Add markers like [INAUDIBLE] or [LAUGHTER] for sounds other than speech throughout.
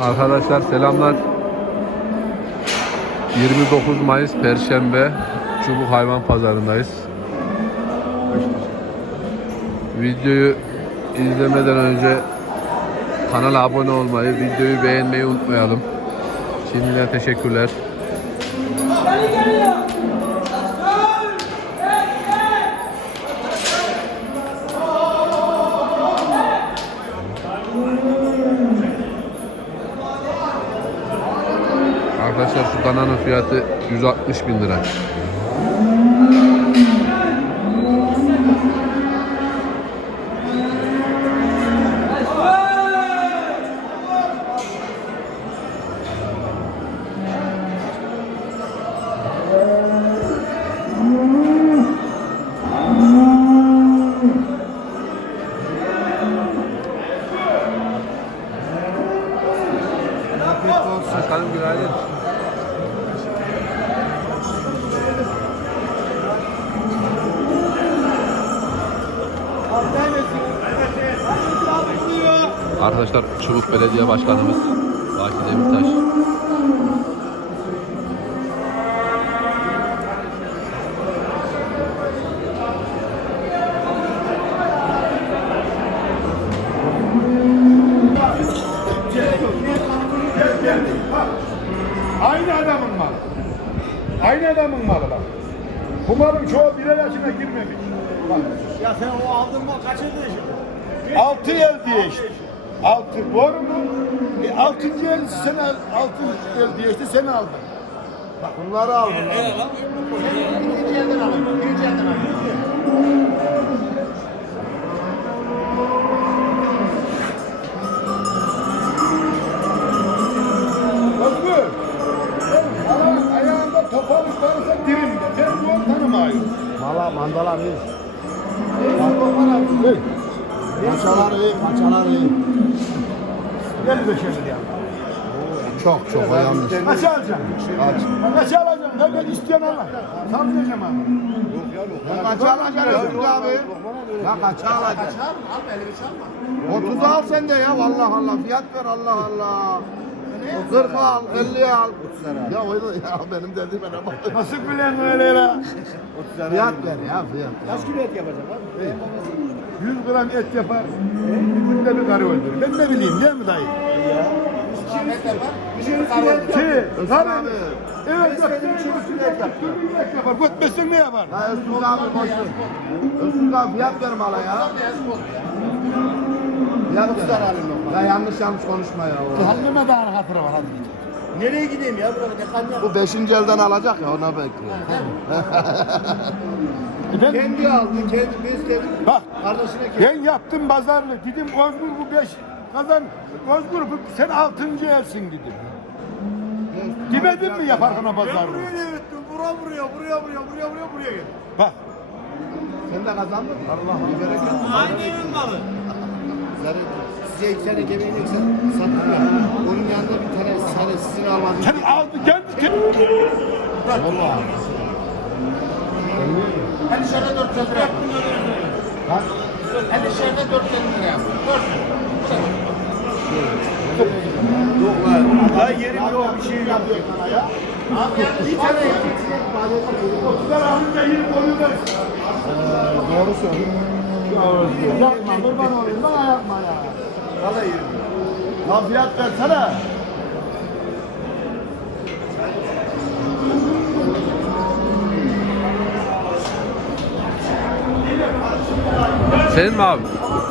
Arkadaşlar selamlar. 29 Mayıs Perşembe Çubuk Hayvan Pazarındayız. Videoyu izlemeden önce kanala abone olmayı, videoyu beğenmeyi unutmayalım. Şimdiden teşekkürler. Arkadaşlar şu dananın fiyatı 160 bin lira. Çubuk Belediye Başkanımız Altı doğru mu? E, altıncı el sen al, altı el diye işte sen aldın. Bak bunları aldın. Evet lan. İkinci elden alayım. Birinci elden. Adam ayağında topalık varsa dirimde. Ben bunu tanımıyorum. Mala mandala bir. Hey. Paçalar iyi, paçalar iyi. Gel beşeri ya. Çok çok o yanlış. Kaç alacaksın? Kaç? Kaç alacaksın? Nereden istiyorsun Allah? Tam diyeceğim ama. Ya kaça alacaksın Özgür abi? Ya kaça alacaksın? Al elimi çalma. 30 al sen de ya vallahi Allah fiyat ver Allah Allah. 40 al, 50 al. Ya öyle ya benim dediğime ne bak. Nasıl bilen öyle ya? Fiyat ver ya fiyat. Kaç kilo et yapacak abi? 100 gram et yapar. Bir günde bir karı öldürür. Ben ne bileyim değil mi dayı? Özgür karı. Evet yaptı. Et yapar. Götmesin ne yapar? Ya Özgür abi boş ver. Özgür abi fiyat ver bana ya. Fiyat ver. Ya yanlış yanlış konuşma ya. Anneme daha hatıra var hadi. Nereye gideyim ya burada ne kanya? Bu beşinci elden alacak ya ona bekliyor. Ben, [LAUGHS] kendi aldı, kendi besledik. bak Kardeşine kendi. ben yaptım pazarlık. Dedim Özgür bu beş kazan. Özgür bu sen altıncı elsin dedim. Demedin mi yaparken o pazarlığı? yürüttüm, bura buraya, buraya, buraya, buraya, buraya, buraya gel. Bak. Sen de kazandın mı? Allah bereket. Aynı evin malı. Size iki tane gebeğini satmıyor. Onun yanında bir tane sarı sizin almanız. Sen aldın kendi kendi. Hani şöyle 400 lira yaptın. Bak. Hani şöyle 400 lira yaptın. 400 Yok lan. Daha yerim yok bir şey sana ya. Bir tane Otuzlar alınca yine koyuyorlar. Doğru söylüyorsun. Yapma kurban olayım bana yapma ya. Valla yerim. Lan fiyat versene. Senin mi abi?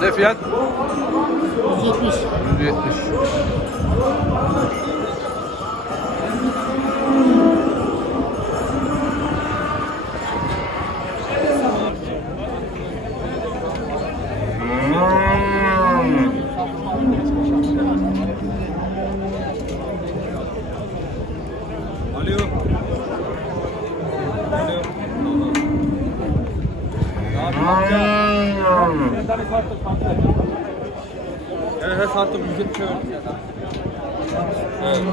Ne fiyat? 170. 170. Evet.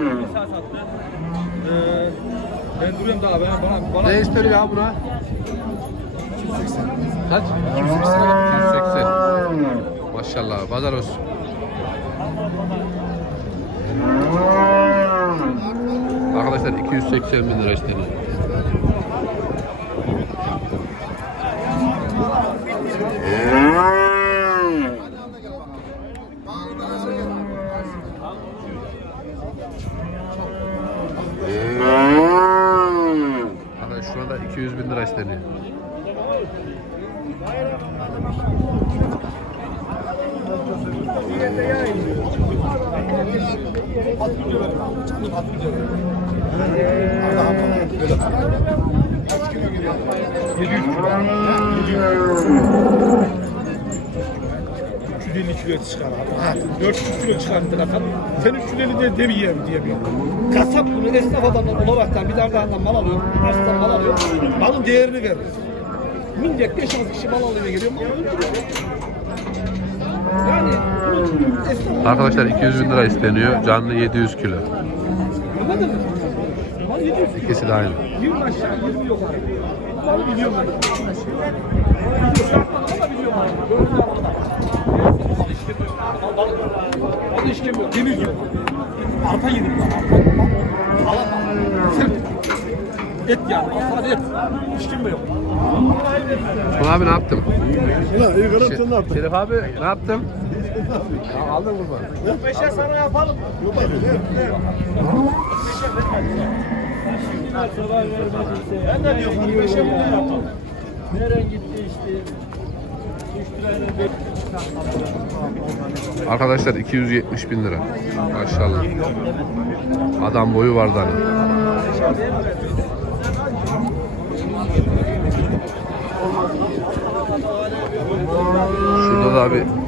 Bir saat sattı. Ee, ben duruyorum daha. Ben, bana, bana Ne istiyor ya buna? Kaç? 280. 280. Maşallah. Pazar olsun. Arkadaşlar 280 bin lira isteniyor. Arkadaşlar şurada 200 bin lira isteniyor. Üç yüz elli kilo çıkar abi. Ha, 400 kilo çıkar bir rakam. Sen 350 de demeyeyim diyemiyorum. Kasap bunu esnaf adamdan olaraktan bir dardandan mal alıyor. Aslan mal alıyor. Malın değerini verir. Millet 5-6 kişi mal alıyor geliyor. Mal öldürüyor. Arkadaşlar 200 bin lira isteniyor. Canlı 700 kilo. Anladın mı? Mal 700 kilo. İkisi de aynı. 20 aşağı 20 yok abi. Malı biliyorum ben. Ama biliyorum abi. Böyle bir arada. Al işkemiyor. Deniz yok. Arpa yedim ben. Arpa. Sert. Et yani. Sadece et. İşkembe yok. Osman abi ne yaptın? Ulan kadar ne yaptın? Şerif abi ne yaptın? Ya aldın kurban. Beşer sana yapalım. Ben de diyorum. Hadi beşer bunu yapalım. Nereden gitti işte? 3 lirayla Arkadaşlar 270 bin lira. Maşallah. Adam boyu var da. Şurada da bir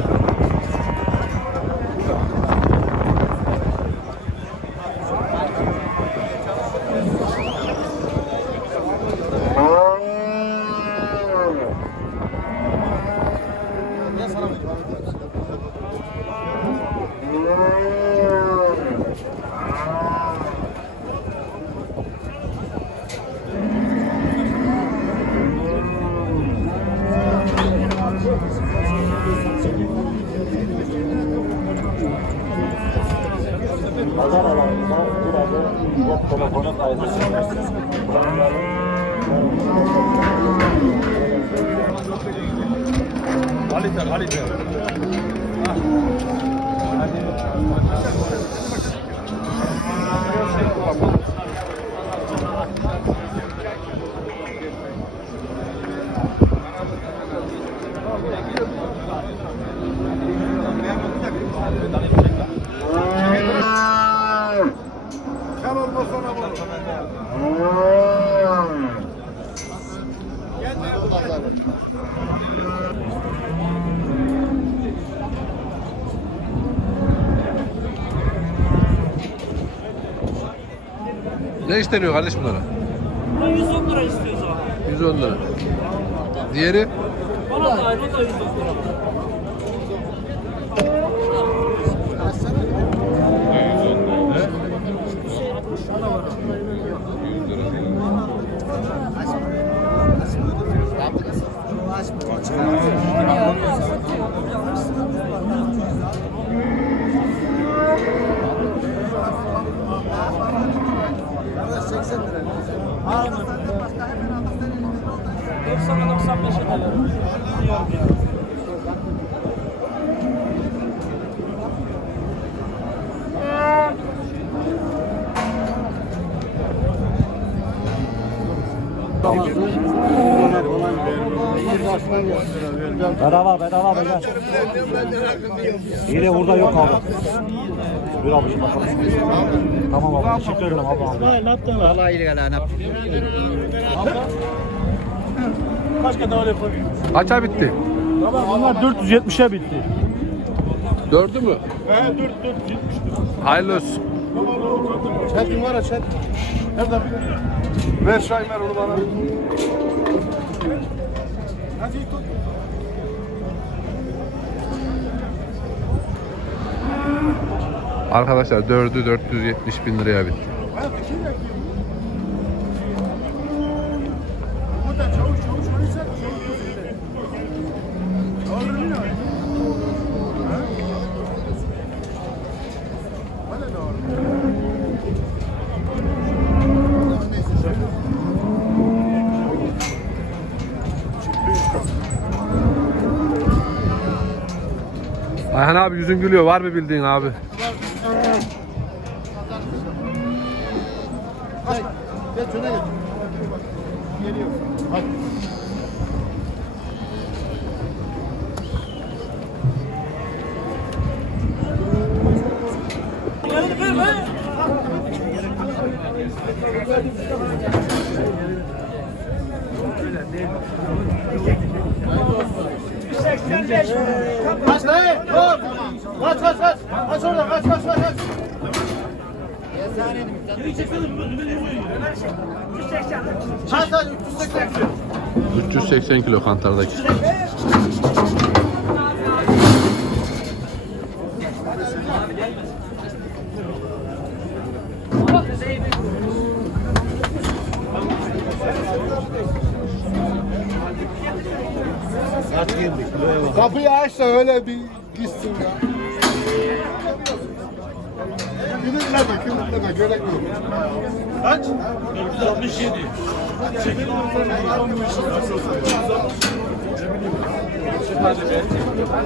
Kalite, kalite. Ne isteniyor kardeş bunlara? 110 lira istiyoruz abi. 110 lira. Diğeri? Bana da ayrı o da 110 lira. Doksan, Bedava bedava be gel. İyi de burada yok abi. Dur abi şimdi bakalım. Tamam abi teşekkür ederim abi. Başka da öyle. Kaça bitti? Tamam bunlar 470'e bitti. Dördü mü? He 4 4 70 Hayırlı olsun. Çek numara çek. Nerede? Ver Şaymer onu bana. Hadi tut. Arkadaşlar 4'ü 470 bin liraya bitti. Ayhan abi yüzün gülüyor. Var mı bildiğin abi? Gel şuna gel. Geliyor. Hadi. Kaç dayı. Dur. Kaç kaç kaç. Kaç oradan kaç kaç kaç. kaç. 380 kilo kantardaki. Kapıyı aç da öyle bir gitsin ya. Kılıklama, kılıklama, gerek yok. Kaç? 467.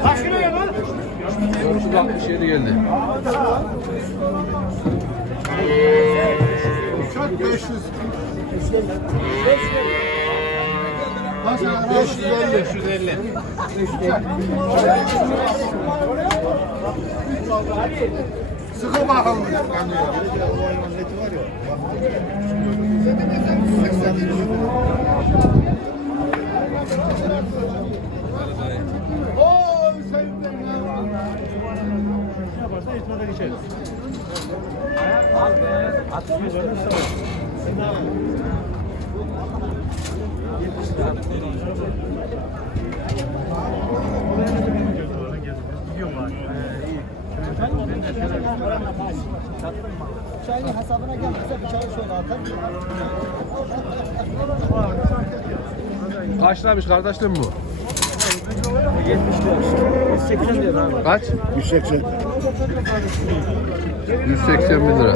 Kaç kilo ya lan? 467 geldi. Çok 500. Kaç? 550. 550. Sıkı bakalım. Oo, sevdim ya. Çayın hesabına gelmezse bir çay şöyle atar. Kaçlamış kardeşim bu? 180 diyor abi. Kaç? 180. 180 bin lira.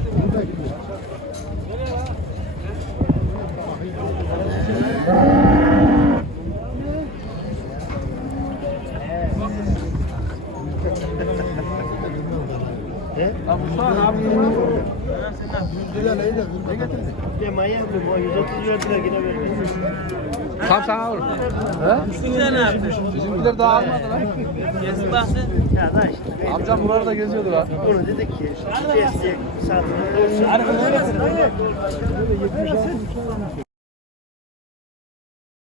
ne? Tam sana olur. Bizimkiler ne yapmış? Bizimkiler daha almadı lan. Yazık baksın. Amcam buralarda geziyordu lan. Onu dedik ki, saatini Arka